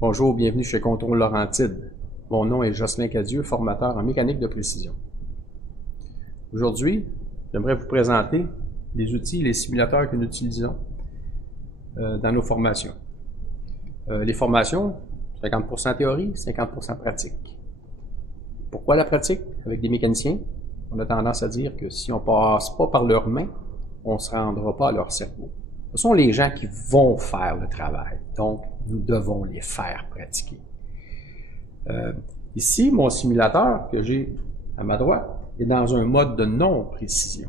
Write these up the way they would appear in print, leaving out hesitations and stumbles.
Bonjour, bienvenue chez Contrôle Laurentide. Mon nom est Jocelyn Cadieux, formateur en mécanique de précision. Aujourd'hui, j'aimerais vous présenter les outils et les simulateurs que nous utilisons dans nos formations. Les formations, 50% théorie, 50% pratique. Pourquoi la pratique? Avec des mécaniciens, on a tendance à dire que si on ne passe pas par leurs mains, on ne se rendra pas à leur cerveau. Ce sont les gens qui vont faire le travail, donc nous devons les faire pratiquer. Ici, mon simulateur que j'ai à ma droite est dans un mode de non-précision.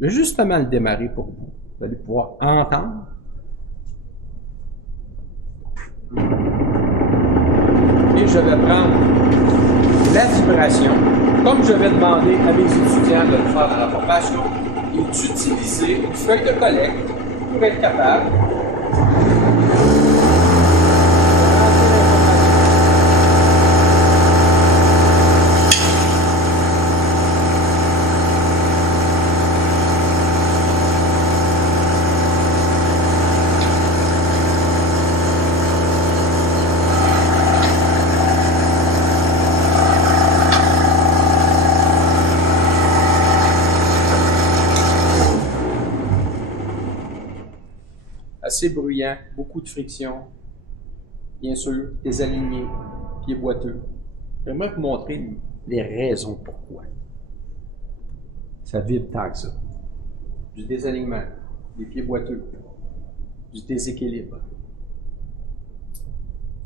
Je vais justement le démarrer pour vous. Vous allez pouvoir entendre. Et je vais prendre la vibration, comme je vais demander à mes étudiants de le faire dans la formation, et d'utiliser une feuille de collecte pour être capable assez bruyant, beaucoup de friction, bien sûr, désaligné, pieds boiteux. J'aimerais vous montrer les raisons pourquoi ça vibre tant que ça. Du désalignement, des pieds boiteux, du déséquilibre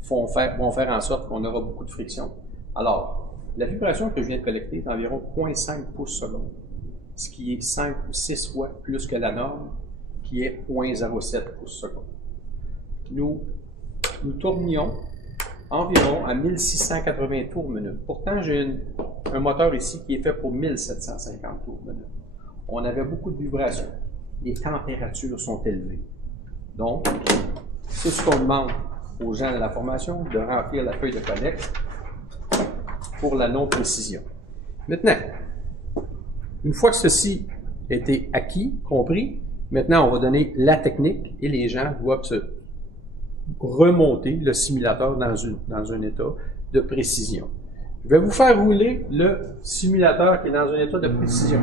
vont faire en sorte qu'on aura beaucoup de friction. Alors, la vibration que je viens de collecter est d'environ 0,5 pouces seconde, ce qui est 5 ou 6 fois plus que la norme, qui est 0,07 pouces seconde. Nous tournions environ à 1680 tours minute. Pourtant, j'ai un moteur ici qui est fait pour 1750 tours minute. On avait beaucoup de vibrations. Les températures sont élevées. Donc, c'est ce qu'on demande aux gens de la formation, de remplir la feuille de collecte pour la non-précision. Maintenant, une fois que ceci a été acquis, compris, maintenant, on va donner la technique et les gens doivent se remonter le simulateur dans un état de précision. Je vais vous faire rouler le simulateur qui est dans un état de précision.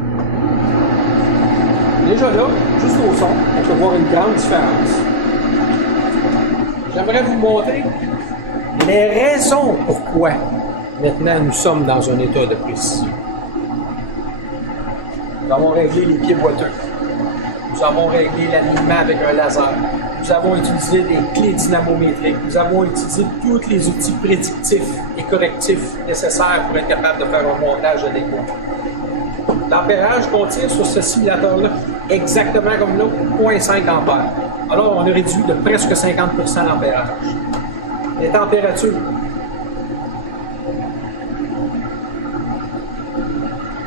Déjà là, juste au son, on peut voir une grande différence. J'aimerais vous montrer les raisons pourquoi maintenant nous sommes dans un état de précision. Nous avons réglé les pieds boiteux. Nous avons réglé l'alignement avec un laser. Nous avons utilisé des clés dynamométriques. Nous avons utilisé tous les outils prédictifs et correctifs nécessaires pour être capable de faire un montage adéquat. L'ampérage qu'on tire sur ce simulateur-là, exactement comme l'autre, 0,5 ampères. Alors, on a réduit de presque 50% l'ampérage. Les températures.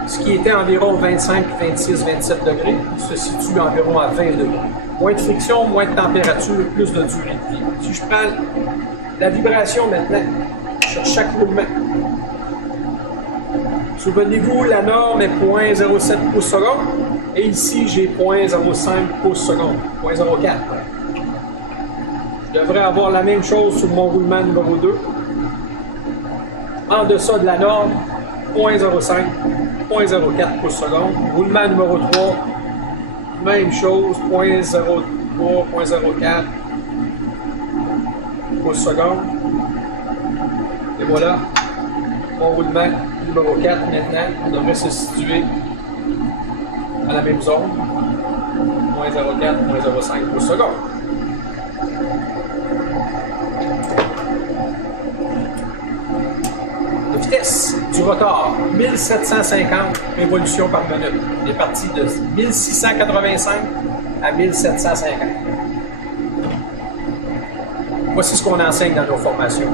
Ce qui était environ 25, 26, 27 degrés, se situe environ à 20 degrés. Moins de friction, moins de température, plus de durée de vie. Si je prends la vibration maintenant sur chaque roulement, souvenez-vous, la norme est 0,07 pouces seconde, et ici j'ai 0,05 pouces seconde, 0,04. Je devrais avoir la même chose sur mon roulement numéro 2. En deçà de la norme, 0,05, 0,04 pouces seconde. Roulement numéro 3, même chose, 0,03, 0,04 pouces seconde. Et voilà, mon roulement numéro 4 maintenant devrait se situer à la même zone, 0,04, 0,05 pouces seconde. Vitesse du rotor, 1750 révolutions par minute. Il est parti de 1685 à 1750. Voici ce qu'on enseigne dans nos formations.